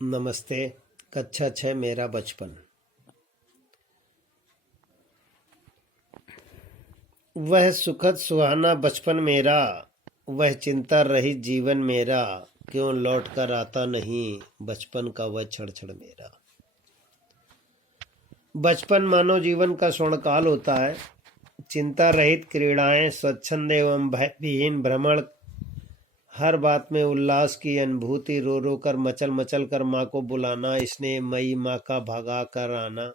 नमस्ते। कक्षा 6 मेरा बचपन। वह सुखद सुहाना बचपन मेरा, वह चिंता रहित जीवन मेरा, क्यों लौट कर आता नहीं बचपन का वह क्षण क्षण मेरा। बचपन मानव जीवन का स्वर्णकाल होता है। चिंता रहित क्रीड़ाएं, स्वच्छंद एवं भयविहीन भ्रमण, हर बात में उल्लास की अनुभूति, रो रो कर मचल मचल कर माँ को बुलाना, स्नेह मई माँ का भगा कर आना,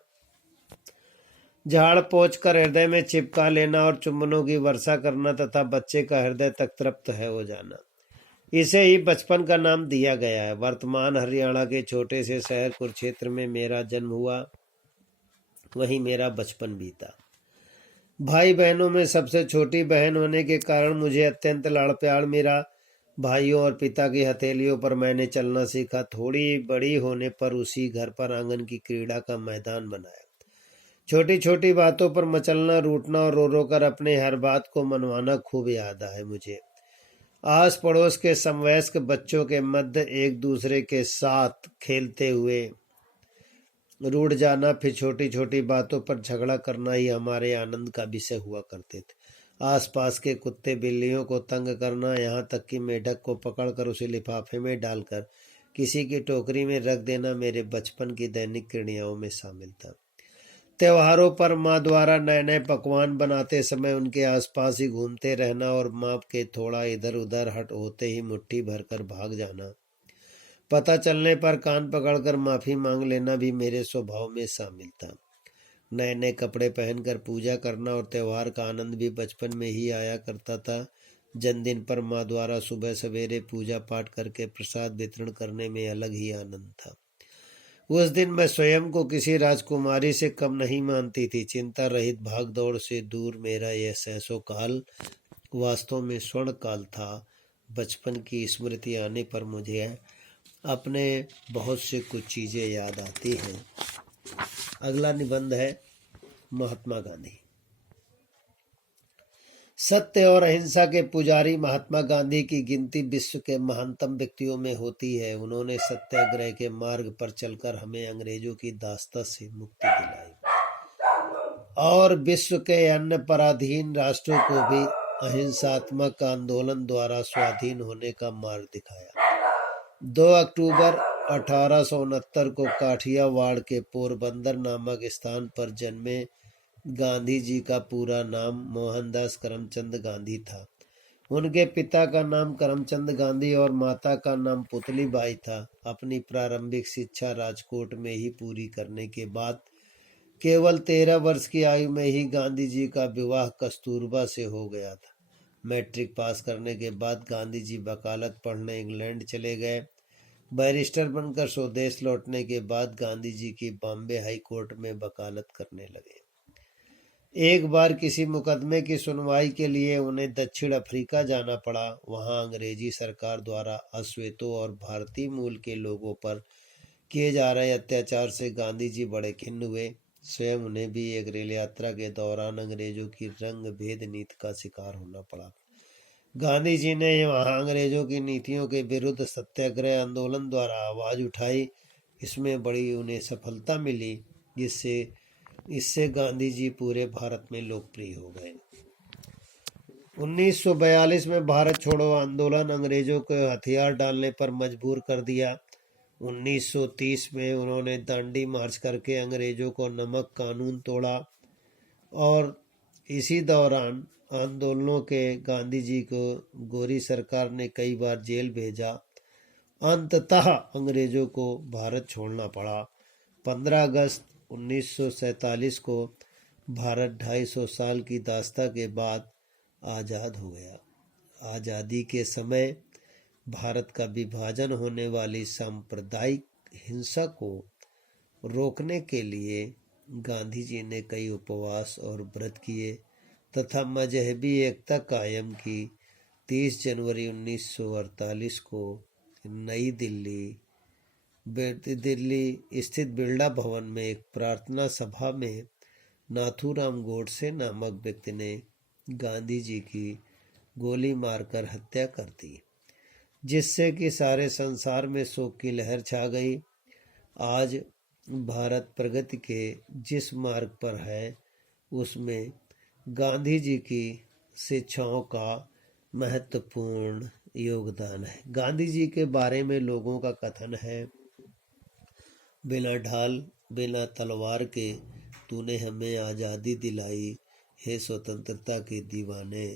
झाड़ पोंछ कर हृदय में चिपका लेना और चुंबनों की वर्षा करना तथा बच्चे का हृदय तक तृप्त है हो जाना, इसे ही बचपन का नाम दिया गया है। वर्तमान हरियाणा के छोटे से शहर कुरुक्षेत्र में मेरा जन्म हुआ, वहीं मेरा बचपन बीता। भाई बहनों में सबसे छोटी बहन होने के कारण मुझे अत्यंत लाड़ प्यार मेरा भाइयों और पिता की हथेलियों पर मैंने चलना सीखा। थोड़ी बड़ी होने पर उसी घर पर आंगन की क्रीड़ा का मैदान बनाया। छोटी छोटी बातों पर मचलना, रूठना और रो रो कर अपने हर बात को मनवाना खूब याद है मुझे। आस पड़ोस के समवयस्क बच्चों के मध्य एक दूसरे के साथ खेलते हुए रूठ जाना, फिर छोटी छोटी बातों पर झगड़ा करना ही हमारे आनंद का विषय हुआ करते थे। आसपास के कुत्ते बिल्लियों को तंग करना, यहाँ तक कि मेढक को पकड़कर उसे लिफाफे में डालकर किसी की टोकरी में रख देना मेरे बचपन की दैनिक क्रियाओं में शामिल था। त्योहारों पर माँ द्वारा नए नए पकवान बनाते समय उनके आसपास ही घूमते रहना और माँ के थोड़ा इधर उधर हट होते ही मुट्ठी भरकर भाग जाना, पता चलने पर कान पकड़कर माफी मांग लेना भी मेरे स्वभाव में शामिल था। नए नए कपड़े पहनकर पूजा करना और त्योहार का आनंद भी बचपन में ही आया करता था। जन्मदिन पर माँ द्वारा सुबह सवेरे पूजा पाठ करके प्रसाद वितरण करने में अलग ही आनंद था। उस दिन मैं स्वयं को किसी राजकुमारी से कम नहीं मानती थी। चिंता रहित भाग दौड़ से दूर मेरा यह सहसो काल वास्तव में स्वर्ण काल था। बचपन की स्मृति आने पर मुझे अपने बहुत से कुछ चीज़ें याद आती हैं। अगला निबंध है महात्मा गांधी। सत्य और अहिंसा के पुजारी महात्मा गांधी की गिनती विश्व के महानतम व्यक्तियों में होती है। उन्होंने सत्याग्रह के मार्ग पर चलकर हमें अंग्रेजों की दास्ता से मुक्ति दिलाई और विश्व के अन्य पराधीन राष्ट्रों को भी अहिंसात्मक आंदोलन द्वारा स्वाधीन होने का मार्ग दिखाया। 2 अक्टूबर 1869 को काठियावाड़ के पोरबंदर नामक स्थान पर जन्मे गांधी जी का पूरा नाम मोहनदास करमचंद गांधी था। उनके पिता का नाम करमचंद गांधी और माता का नाम पुतली बाई था। अपनी प्रारंभिक शिक्षा राजकोट में ही पूरी करने के बाद केवल 13 वर्ष की आयु में ही गांधी जी का विवाह कस्तूरबा से हो गया था। मैट्रिक पास करने के बाद गांधी जी वकालत पढ़ने इंग्लैंड चले गए। बैरिस्टर बनकर स्वदेश लौटने के बाद गांधी जी की बॉम्बे हाई कोर्ट में वकालत करने लगे। एक बार किसी मुकदमे की सुनवाई के लिए उन्हें दक्षिण अफ्रीका जाना पड़ा। वहां अंग्रेजी सरकार द्वारा अश्वेतों और भारतीय मूल के लोगों पर किए जा रहे अत्याचार से गांधी जी बड़े खिन्न हुए। स्वयं उन्हें भी एक रेल यात्रा के दौरान अंग्रेजों की रंग भेद नीति का शिकार होना पड़ा। गांधी जी ने वहां अंग्रेजों की नीतियों के विरुद्ध सत्याग्रह आंदोलन द्वारा आवाज उठाई। इसमें बड़ी उन्हें सफलता मिली, इससे गांधी जी पूरे भारत में लोकप्रिय हो गए। 1942 में भारत छोड़ो आंदोलन अंग्रेजों को हथियार डालने पर मजबूर कर दिया। 1930 में उन्होंने दांडी मार्च करके अंग्रेजों को नमक कानून तोड़ा और इसी दौरान आंदोलनों के गांधी जी को गोरी सरकार ने कई बार जेल भेजा। अंततः अंग्रेजों को भारत छोड़ना पड़ा। 15 अगस्त 1947 को भारत 250 साल की दास्ता के बाद आज़ाद हो गया। आज़ादी के समय भारत का विभाजन होने वाली सांप्रदायिक हिंसा को रोकने के लिए गांधी जी ने कई उपवास और व्रत किए तथा मजहबी एकता कायम की। 30 जनवरी 1948 को नई दिल्ली स्थित बिरला भवन में एक प्रार्थना सभा में नाथूराम गोडसे नामक व्यक्ति ने गांधी जी की गोली मारकर हत्या कर दी, जिससे कि सारे संसार में शोक की लहर छा गई। आज भारत प्रगति के जिस मार्ग पर है उसमें गांधी जी की शिक्षाओं का महत्वपूर्ण योगदान है। गांधी जी के बारे में लोगों का कथन है, बिना ढाल बिना तलवार के तूने हमें आज़ादी दिलाई, हे स्वतंत्रता के दीवाने,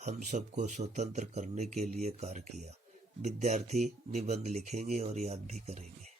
हम सबको स्वतंत्र करने के लिए कार्य किया। विद्यार्थी निबंध लिखेंगे और याद भी करेंगे।